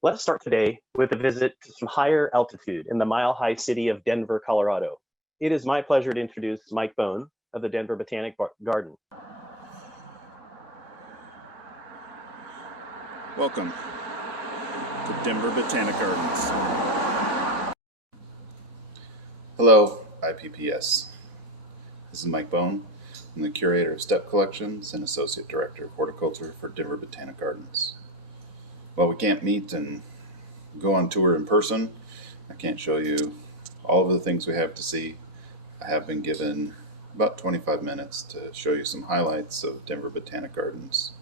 Let us start today with a visit to some higher altitude in the mile-high city of Denver, Colorado. It is my pleasure to introduce Mike Bone of the Denver Botanic Garden. Welcome to Denver Botanic Gardens. Hello, IPPS. This is Mike Bone. I'm the Curator of Steppe Collections and Associate Director of Horticulture for Denver Botanic Gardens. While we can't meet and go on tour in person, I can't show you all of the things we have to see. I have been given about 25 minutes to show you some highlights of Denver Botanic Gardens.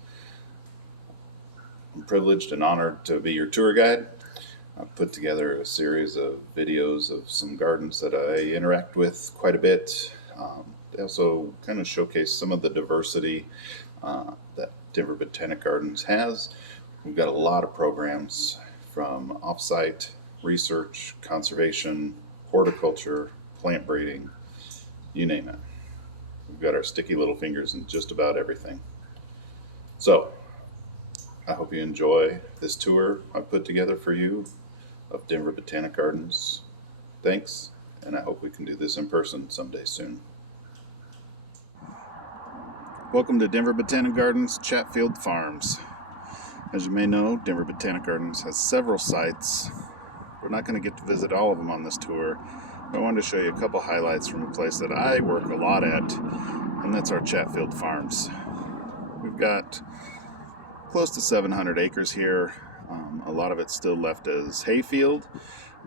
I'm privileged and honored to be your tour guide. I've put together a series of videos of some gardens that I interact with quite a bit. They also kind of showcase some of the diversity that Denver Botanic Gardens has. We've got a lot of programs from off-site research, conservation, horticulture, plant breeding, you name it. We've got our sticky little fingers in just about everything. So, I hope you enjoy this tour I put together for you of Denver Botanic Gardens. Thanks, and I hope we can do this in person someday soon. Welcome to Denver Botanic Gardens, Chatfield Farms. As you may know, Denver Botanic Gardens has several sites. We're not going to get to visit all of them on this tour, but I wanted to show you a couple highlights from a place that I work a lot at, and that's our Chatfield Farms. We've got close to 700 acres here. A lot of it's still left as hayfield,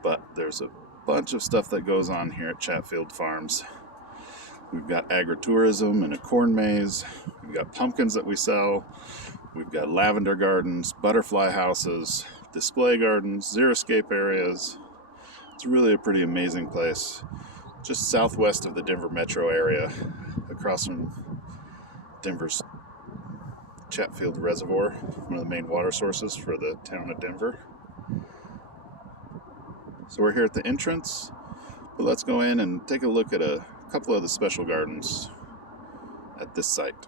but there's a bunch of stuff that goes on here at Chatfield Farms. We've got agritourism and a corn maze. We've got pumpkins that we sell. We've got lavender gardens, butterfly houses, display gardens, xeriscape areas. It's really a pretty amazing place. Just southwest of the Denver metro area, across from Denver's Chatfield Reservoir, one of the main water sources for the town of Denver. So we're here at the entrance, but let's go in and take a look at a couple of the special gardens at this site.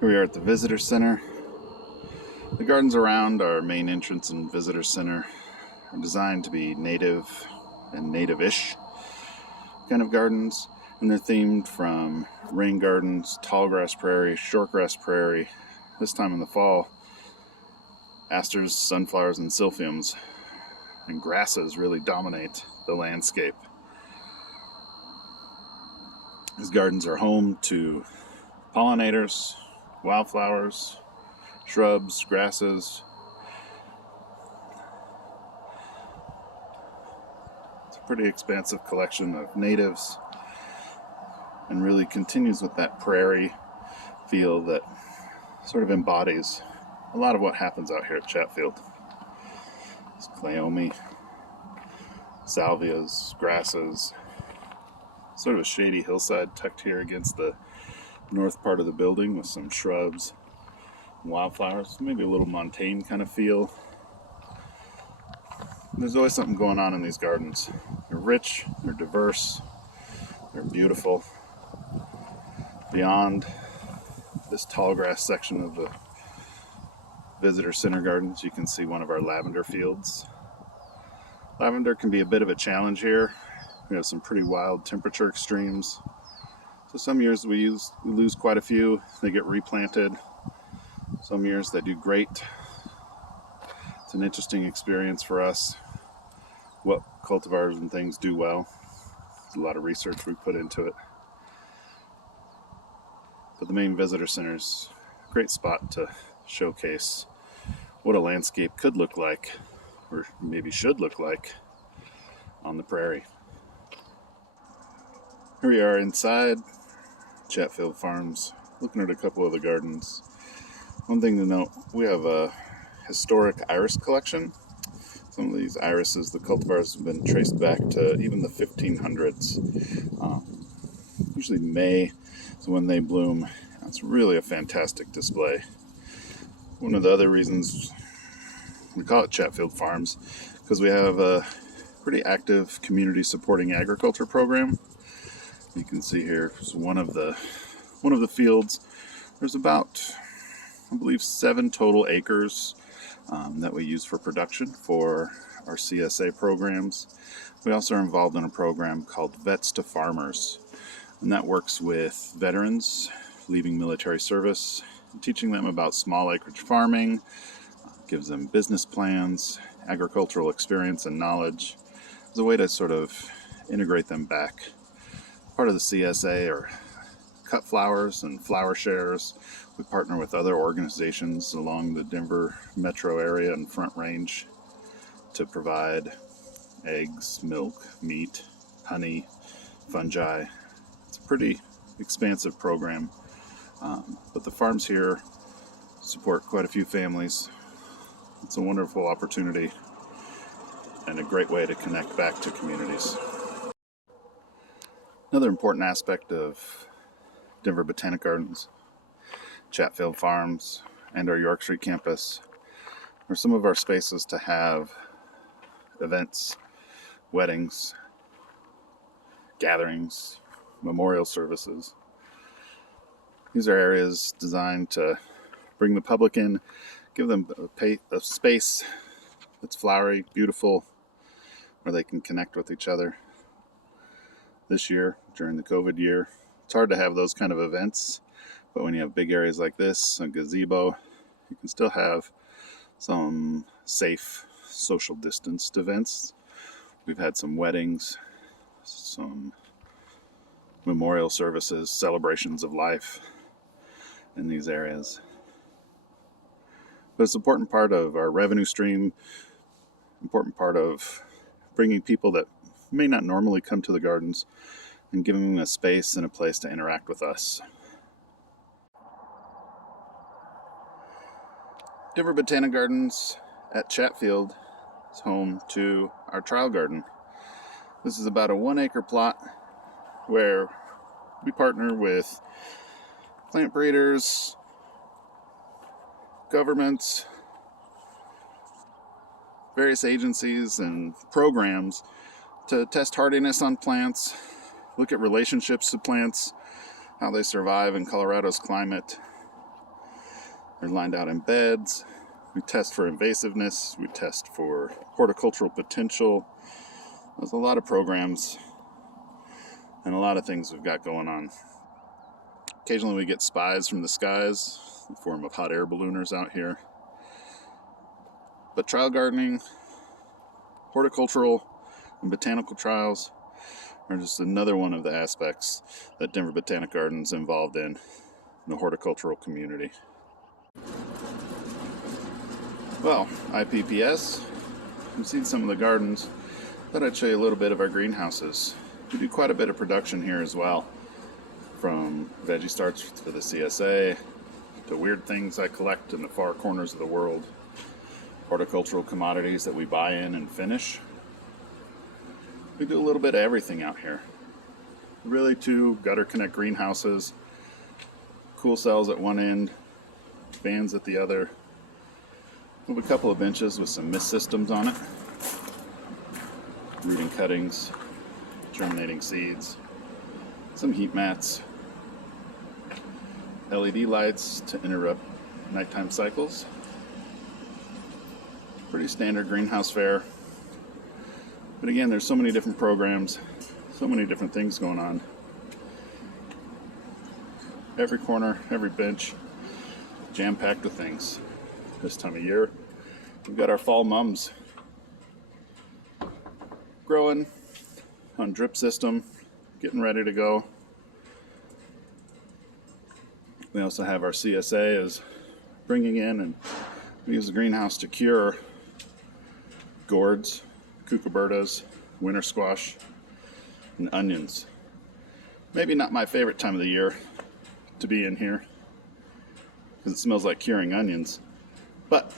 Here we are at the Visitor Center. The gardens around our main entrance and Visitor Center are designed to be native and native-ish kind of gardens, and they're themed from rain gardens, tallgrass prairie, shortgrass prairie. This time in the fall, asters, sunflowers, and silphiums and grasses really dominate the landscape. These gardens are home to pollinators, wildflowers, shrubs, grasses. It's a pretty expansive collection of natives and really continues with that prairie feel that sort of embodies a lot of what happens out here at Chatfield. It's cleome, salvias, grasses, sort of a shady hillside tucked here against the north part of the building with some shrubs and wildflowers, maybe a little montane kind of feel. There's always something going on in these gardens. They're rich, they're diverse, they're beautiful. Beyond this tall grass section of the Visitor Center Gardens, you can see one of our lavender fields. Lavender can be a bit of a challenge here. We have some pretty wild temperature extremes. So some years we lose quite a few. They get replanted. Some years they do great. It's an interesting experience for us. What cultivars and things do well. There's a lot of research we put into it. But the main visitor center is a great spot to showcase what a landscape could look like, or maybe should look like, on the prairie. Here we are inside Chatfield Farms, looking at a couple of the gardens. One thing to note, we have a historic iris collection. Some of these irises, the cultivars, have been traced back to even the 1500s. Usually May is when they bloom. It's really a fantastic display. One of the other reasons we call it Chatfield Farms, because we have a pretty active community supporting agriculture program. You can see here is one of the fields. There's about I believe 7 total acres that we use for production for our CSA programs. We also are involved in a program called Vets to Farmers, and that works with veterans leaving military service, teaching them about small acreage farming, gives them business plans, agricultural experience and knowledge as a way to sort of integrate them back. Part of the CSA are cut flowers and flower shares. We partner with other organizations along the Denver metro area and Front Range to provide eggs, milk, meat, honey, fungi. It's a pretty expansive program, but the farms here support quite a few families. It's a wonderful opportunity and a great way to connect back to communities. Another important aspect of Denver Botanic Gardens, Chatfield Farms, and our York Street campus are some of our spaces to have events, weddings, gatherings, memorial services. These are areas designed to bring the public in, give them a space that's flowery, beautiful, where they can connect with each other. This year, during the COVID year, it's hard to have those kind of events, but when you have big areas like this, a gazebo, you can still have some safe, social distanced events. We've had some weddings, some memorial services, celebrations of life in these areas. But it's an important part of our revenue stream, important part of bringing people that may not normally come to the gardens and giving them a space and a place to interact with us. Denver Botanic Gardens at Chatfield is home to our trial garden. This is about a 1-acre plot where we partner with plant breeders, governments, various agencies and programs to test hardiness on plants, look at relationships to plants, how they survive in Colorado's climate. They're lined out in beds. We test for invasiveness. We test for horticultural potential. There's a lot of programs and a lot of things we've got going on. Occasionally we get spies from the skies in the form of hot air ballooners out here. But trial gardening, horticultural, and botanical trials are just another one of the aspects that Denver Botanic Gardens is involved in the horticultural community. Well, IPPS, you've seen some of the gardens. Thought I'd show you a little bit of our greenhouses. We do quite a bit of production here as well, from veggie starts for the CSA to weird things I collect in the far corners of the world, horticultural commodities that we buy in and finish. We do a little bit of everything out here. Really 2 gutter connect greenhouses, cool cells at one end, fans at the other. We have a couple of benches with some mist systems on it, rooting cuttings, germinating seeds, some heat mats, LED lights to interrupt nighttime cycles. Pretty standard greenhouse fare. But again, there's so many different programs, so many different things going on. Every corner, every bench, jam-packed with things. This time of year, we've got our fall mums growing on drip system, getting ready to go. We also have our CSA is bringing in, and we use the greenhouse to cure gourds, cucumbertas, winter squash, and onions. Maybe not my favorite time of the year to be in here because it smells like curing onions, but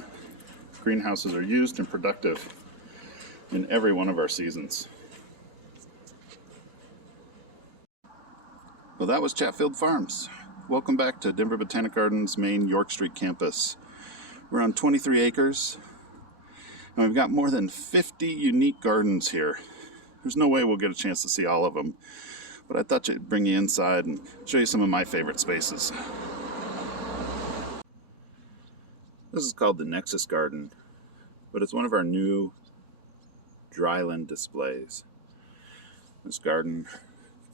greenhouses are used and productive in every one of our seasons. Well, that was Chatfield Farms. Welcome back to Denver Botanic Gardens' main York Street campus. We're on 23 acres, and we've got more than 50 unique gardens here. There's no way we'll get a chance to see all of them, but I thought I'd bring you inside and show you some of my favorite spaces. This is called the Nexus Garden, but it's one of our new dryland displays. This garden,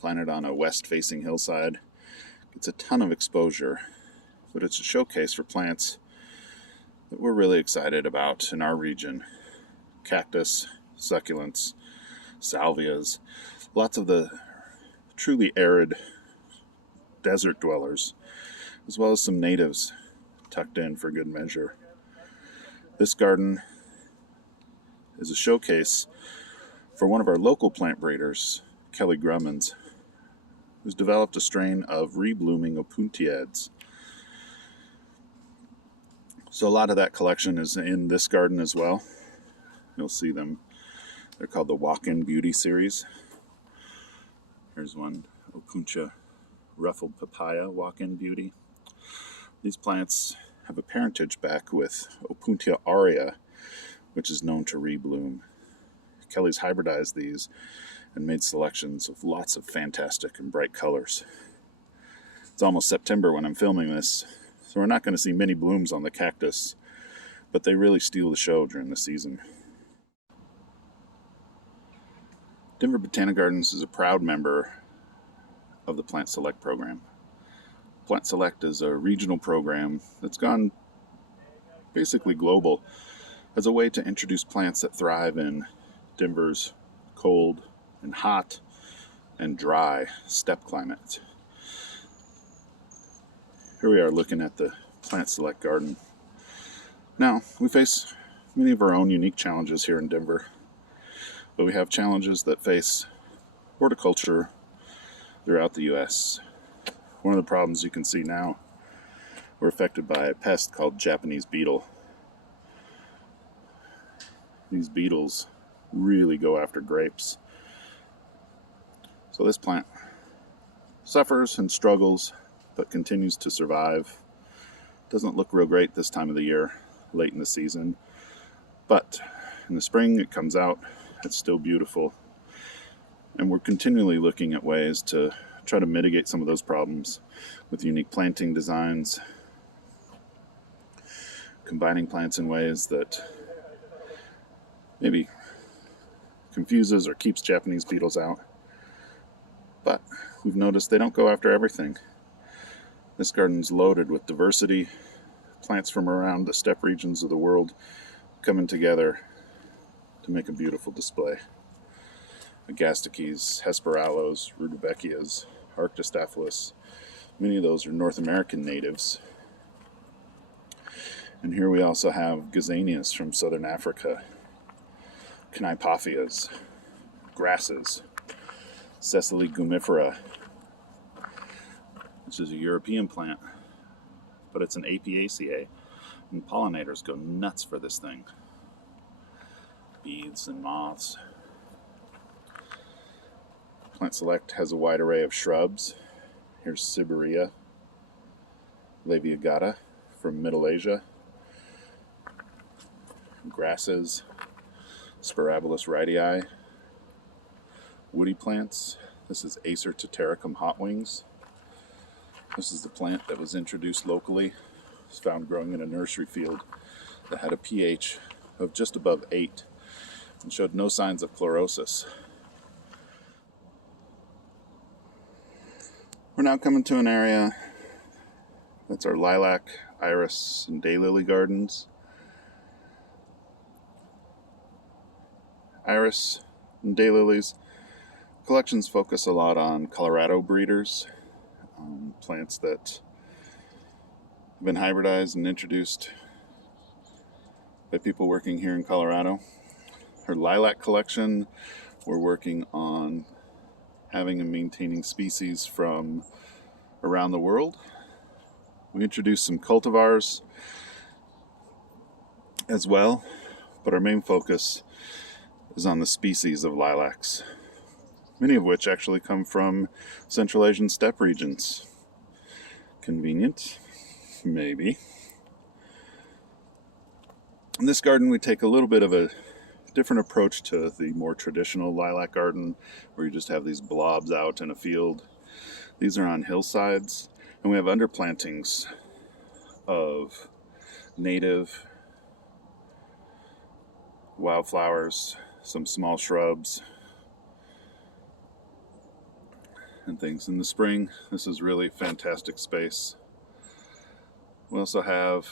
planted on a west-facing hillside, gets a ton of exposure, but it's a showcase for plants that we're really excited about in our region. Cactus, succulents, salvias, lots of the truly arid desert dwellers, as well as some natives tucked in for good measure. This garden is a showcase for one of our local plant breeders, Kelly Grummins, who's developed a strain of reblooming opuntiads. So a lot of that collection is in this garden as well. You'll see them. They're called the Walk-In Beauty series. Here's one, Opuntia Ruffled Papaya Walk-In Beauty. These plants have a parentage back with Opuntia aurea, which is known to rebloom. Kelly's hybridized these and made selections of lots of fantastic and bright colors. It's almost September when I'm filming this, so we're not going to see many blooms on the cactus, but they really steal the show during the season. Denver Botanic Gardens is a proud member of the Plant Select program. Plant Select is a regional program that's gone basically global as a way to introduce plants that thrive in Denver's cold and hot and dry steppe climate. Here we are looking at the Plant Select garden. Now, we face many of our own unique challenges here in Denver, but we have challenges that face horticulture throughout the U.S. One of the problems you can see now, we're affected by a pest called Japanese beetle. These beetles really go after grapes. So this plant suffers and struggles, but continues to survive. Doesn't look real great this time of the year, late in the season, but in the spring it comes out, it's still beautiful. And we're continually looking at ways to try to mitigate some of those problems with unique planting designs, combining plants in ways that maybe confuses or keeps Japanese beetles out. But we've noticed they don't go after everything. This garden's loaded with diversity, plants from around the steppe regions of the world coming together to make a beautiful display. Agastaches, Hesperallos, Rudbeckias, Arctostaphylos, many of those are North American natives. And here we also have Gazanias from southern Africa, Cnipophias, grasses, Cecily gumifera, which is a European plant, but it's an Apiaceae, and pollinators go nuts for this thing. Bees and moths. Plant Select has a wide array of shrubs. Here's Siberia, Labiagata from Middle Asia, grasses, Spirabolus radii, woody plants. This is Acer Tetericum hotwings. This is the plant that was introduced locally. It was found growing in a nursery field that had a pH of just above 8 and showed no signs of chlorosis. We're now coming to an area that's our lilac, iris, and daylily gardens. Iris and daylilies collections focus a lot on Colorado breeders, plants that have been hybridized and introduced by people working here in Colorado. Her lilac collection, we're working on having and maintaining species from around the world. We introduced some cultivars as well, but our main focus is on the species of lilacs, many of which actually come from Central Asian steppe regions. Convenient, maybe. In this garden, we take a little bit of a different approach to the more traditional lilac garden, where you just have these blobs out in a field. These are on hillsides, and we have underplantings of native wildflowers, some small shrubs, and things. In the spring, this is really fantastic space. We also have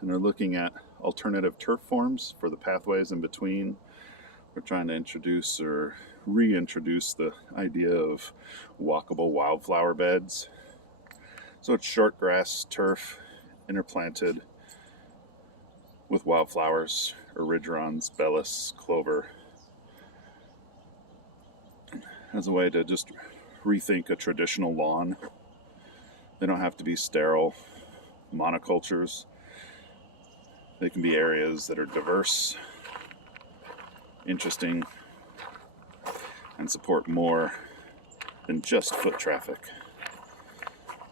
and are looking at alternative turf forms for the pathways in between. We're trying to introduce or reintroduce the idea of walkable wildflower beds. So it's short grass turf interplanted with wildflowers, erigerons, bellis, clover, as a way to just rethink a traditional lawn. They don't have to be sterile monocultures. They can be areas that are diverse, interesting, and support more than just foot traffic.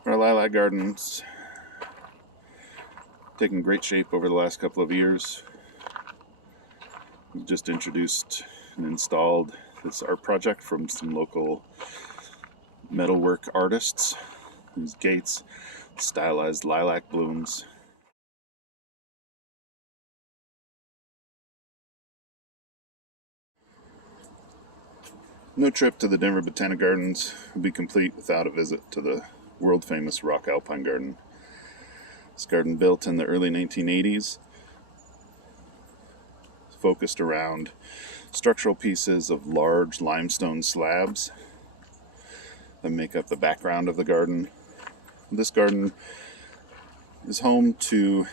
Our lilac gardens taken great shape over the last couple of years. We've just introduced and installed this art project from some local metalwork artists. These gates, stylized lilac blooms. No trip to the Denver Botanic Gardens would be complete without a visit to the world-famous Rock Alpine Garden. This garden, built in the early 1980s, focused around structural pieces of large limestone slabs that make up the background of the garden. This garden is home to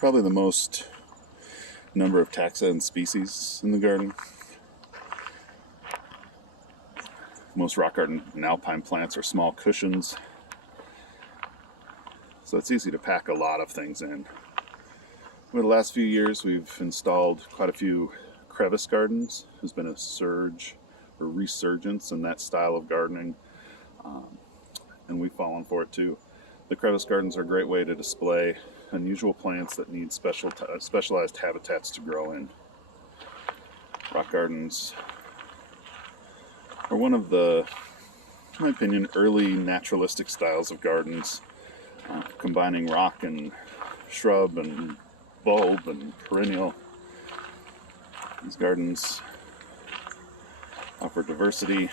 probably the most number of taxa and species in the garden. Most rock garden and alpine plants are small cushions, so it's easy to pack a lot of things in. Over the last few years, we've installed quite a few crevice gardens. There's been a surge or resurgence in that style of gardening, and we've fallen for it too. The crevice gardens are a great way to display unusual plants that need specialized habitats to grow in. Rock gardens are one of the, in my opinion, early naturalistic styles of gardens, combining rock and shrub and bulb and perennial. These gardens offer diversity,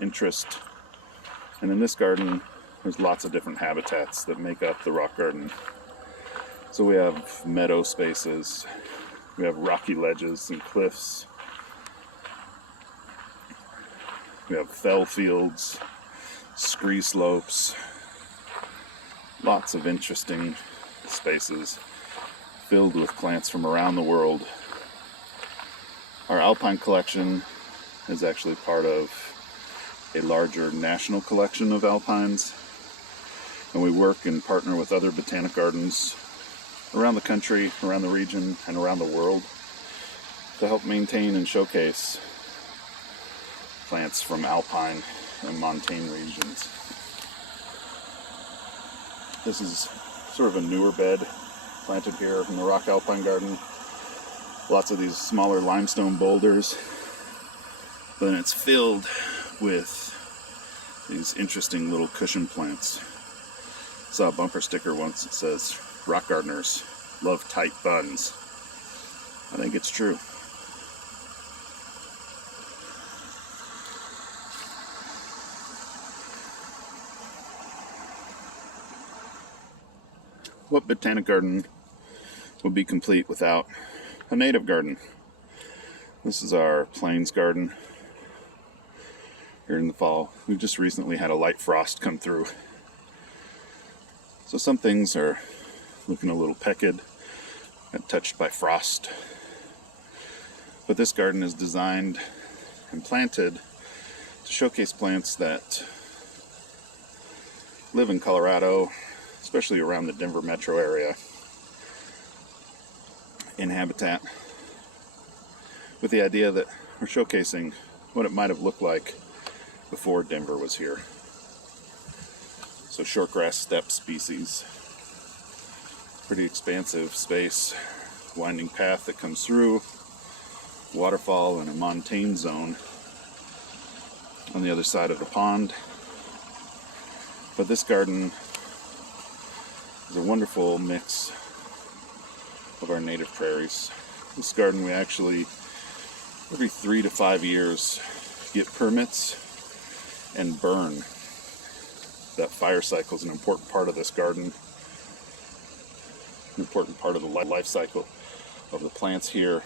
interest, and in this garden there's lots of different habitats that make up the rock garden. So we have meadow spaces, we have rocky ledges and cliffs, we have fell fields, scree slopes, lots of interesting spaces filled with plants from around the world. Our alpine collection is actually part of a larger national collection of alpines, and we work and partner with other botanic gardens around the country, around the region, and around the world to help maintain and showcase plants from alpine and montane regions. This is sort of a newer bed planted here in the Rock Alpine Garden. Lots of these smaller limestone boulders, but then it's filled with these interesting little cushion plants. I saw a bumper sticker once that says, "Rock gardeners love tight buns." I think it's true. What botanic garden would be complete without a native garden? This is our plains garden here in the fall. We've just recently had a light frost come through, so some things are looking a little pecked and touched by frost. But this garden is designed and planted to showcase plants that live in Colorado, especially around the Denver metro area, in habitat, with the idea that we're showcasing what it might have looked like before Denver was here. So shortgrass steppe species, pretty expansive space, winding path that comes through, waterfall and a montane zone on the other side of the pond. But this garden is a wonderful mix of our native prairies. This garden we actually, every 3 to 5 years, get permits and burn. That fire cycle is an important part of this garden, an important part of the life cycle of the plants here.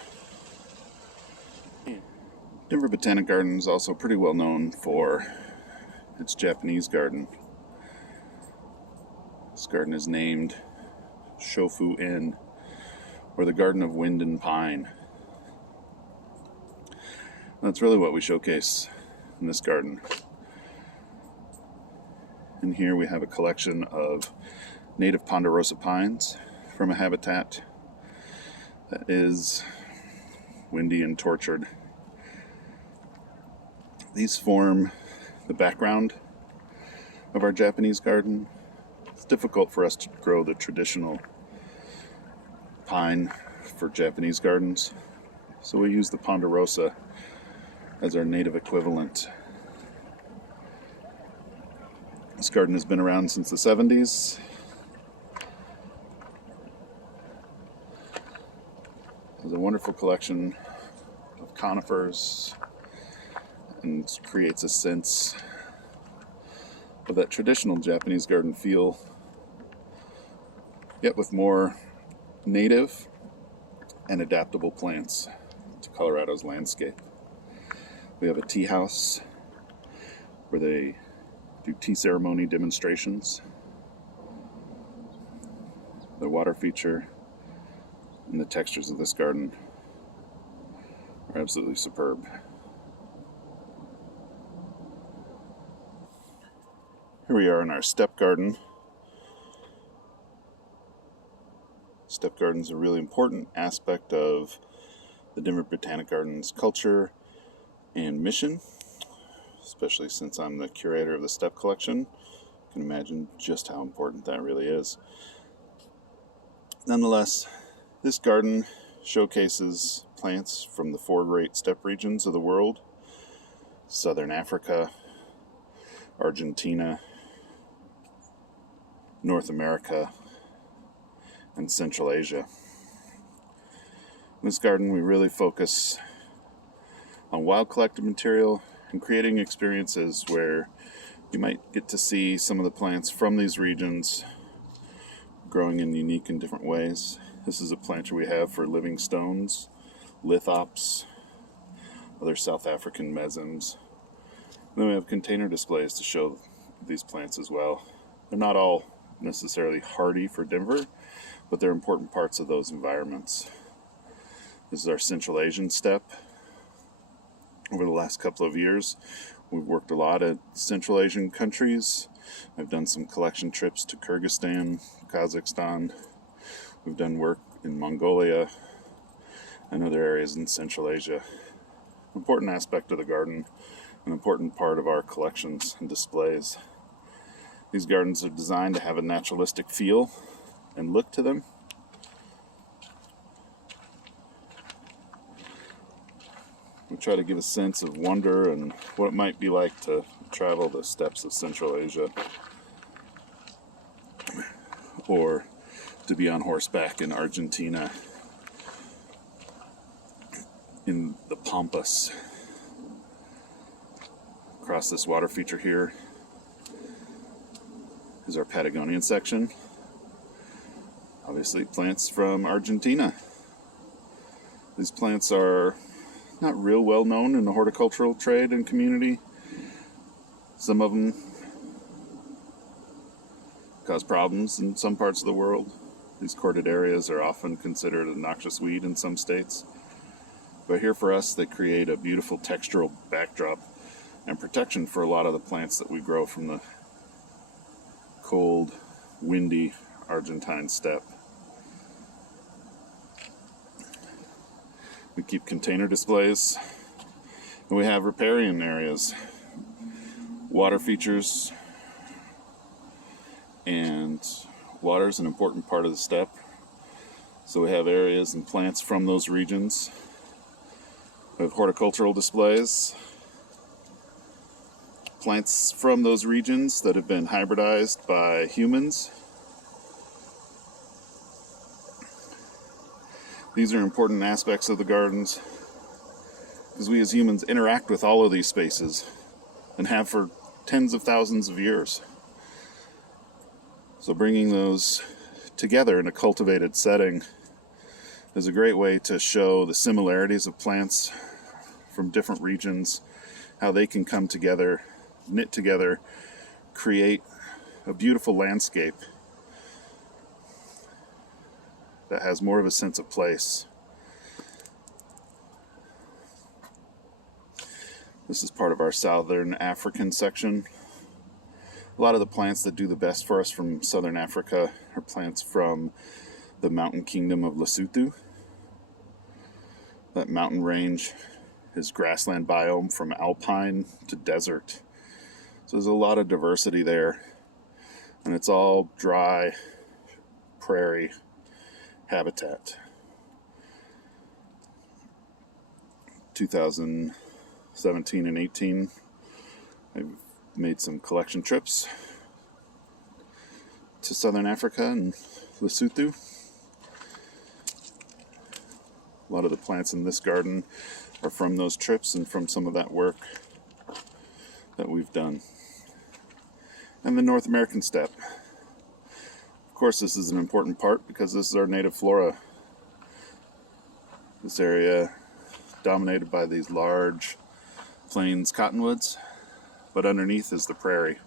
Denver Botanic Garden is also pretty well known for its Japanese garden. This garden is named Shofu Inn, or the Garden of Wind and Pine. That's really what we showcase in this garden. In here we have a collection of native ponderosa pines from a habitat that is windy and tortured. These form the background of our Japanese garden. It's difficult for us to grow the traditional pine for Japanese gardens, so we use the ponderosa as our native equivalent. This garden has been around since the 70s. There's a wonderful collection of conifers and creates a sense of that traditional Japanese garden feel, yet with more native and adaptable plants to Colorado's landscape. We have a tea house where they do tea ceremony demonstrations. The water feature and the textures of this garden are absolutely superb. Here we are in our Steppe garden. Steppe garden is a really important aspect of the Denver Botanic Garden's culture and mission, especially since I'm the curator of the Steppe collection. You can imagine just how important that really is. Nonetheless, this garden showcases plants from the 4 great steppe regions of the world: Southern Africa, Argentina, North America, and Central Asia. In this garden, we really focus on wild collected material and creating experiences where you might get to see some of the plants from these regions growing in unique and different ways. This is a planter we have for living stones, lithops, other South African mesons. And then we have container displays to show these plants as well. They're not all necessarily hardy for Denver, but they're important parts of those environments. This is our Central Asian steppe. Over the last couple of years, we've worked a lot at Central Asian countries. I've done some collection trips to Kyrgyzstan, Kazakhstan. We've done work in Mongolia and other areas in Central Asia. An important aspect of the garden, an important part of our collections and displays. These gardens are designed to have a naturalistic feel and look to them. We try to give a sense of wonder and what it might be like to travel the steppes of Central Asia, or to be on horseback in Argentina, in the Pampas. Across this water feature here is our Patagonian section. Obviously plants from Argentina. These plants are not real well known in the horticultural trade and community. Some of them cause problems in some parts of the world. These corded areas are often considered a noxious weed in some states. But here for us, they create a beautiful textural backdrop and protection for a lot of the plants that we grow from the cold, windy Argentine steppe. We keep container displays, and we have riparian areas, water features, and water is an important part of the steppe. So we have areas and plants from those regions. We have horticultural displays, plants from those regions that have been hybridized by humans. These are important aspects of the gardens because we as humans interact with all of these spaces and have for tens of thousands of years. So bringing those together in a cultivated setting is a great way to show the similarities of plants from different regions, how they can come together, knit together, create a beautiful landscape that has more of a sense of place. This is part of our Southern African section. A lot of the plants that do the best for us from Southern Africa are plants from the mountain kingdom of Lesotho. That mountain range is grassland biome from alpine to desert. So there's a lot of diversity there. And it's all dry prairie habitat. 2017 and 18, I've made some collection trips to Southern Africa and Lesotho. A lot of the plants in this garden are from those trips and from some of that work that we've done. And the North American steppe. Of course, this is an important part because this is our native flora. This area dominated by these large plains cottonwoods, but underneath is the prairie,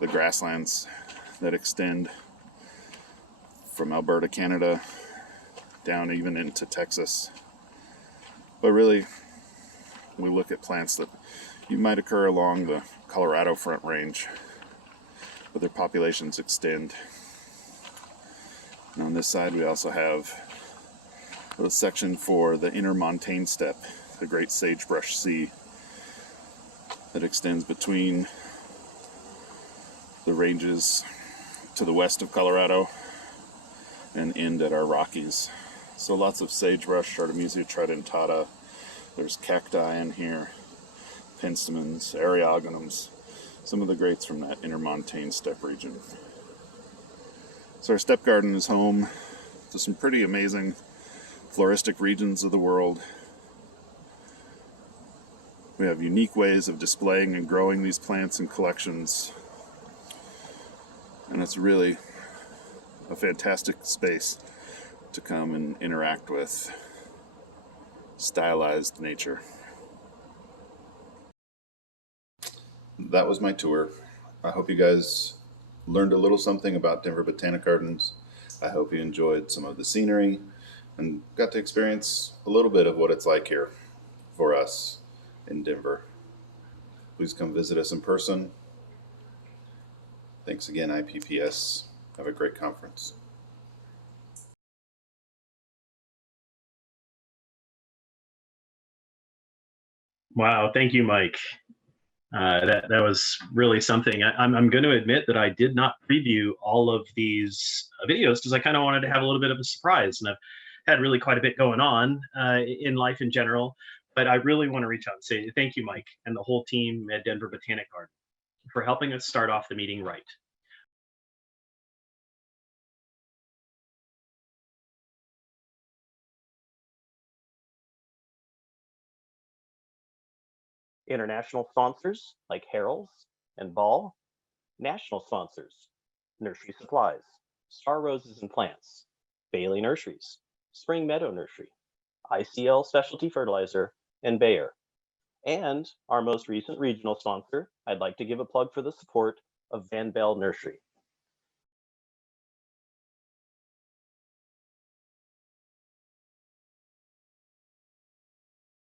the grasslands that extend from Alberta, Canada, down even into Texas. But really, we look at plants that you might occur along the Colorado Front Range, but their populations extend. And on this side, we also have a section for the intermontane steppe, the Great Sagebrush Sea, that extends between the ranges to the west of Colorado and end at our Rockies. So lots of sagebrush, Artemisia tridentata. There's cacti in here, penstemons, eriogonums, some of the greats from that intermontane steppe region. So our steppe garden is home to some pretty amazing floristic regions of the world. We have unique ways of displaying and growing these plants in collections, and it's really a fantastic space to come and interact with stylized nature. That was my tour. I hope you guys learned a little something about Denver Botanic Gardens. I hope you enjoyed some of the scenery and got to experience a little bit of what it's like here for us in Denver. Please come visit us in person. Thanks again, IPPS. Have a great conference. Wow, thank you, Mike. That was really something. I'm going to admit that I did not preview all of these videos because I kind of wanted to have a little bit of a surprise, and I've had really quite a bit going on in life in general. But I really want to reach out and say thank you, Mike, and the whole team at Denver Botanic Garden for helping us start off the meeting right. International sponsors like Harrell's and Ball. National sponsors, Nursery Supplies, Star Roses and Plants, Bailey Nurseries, Spring Meadow Nursery, ICL Specialty Fertilizer, and Bayer. And our most recent regional sponsor, I'd like to give a plug for the support of Van Bell Nursery.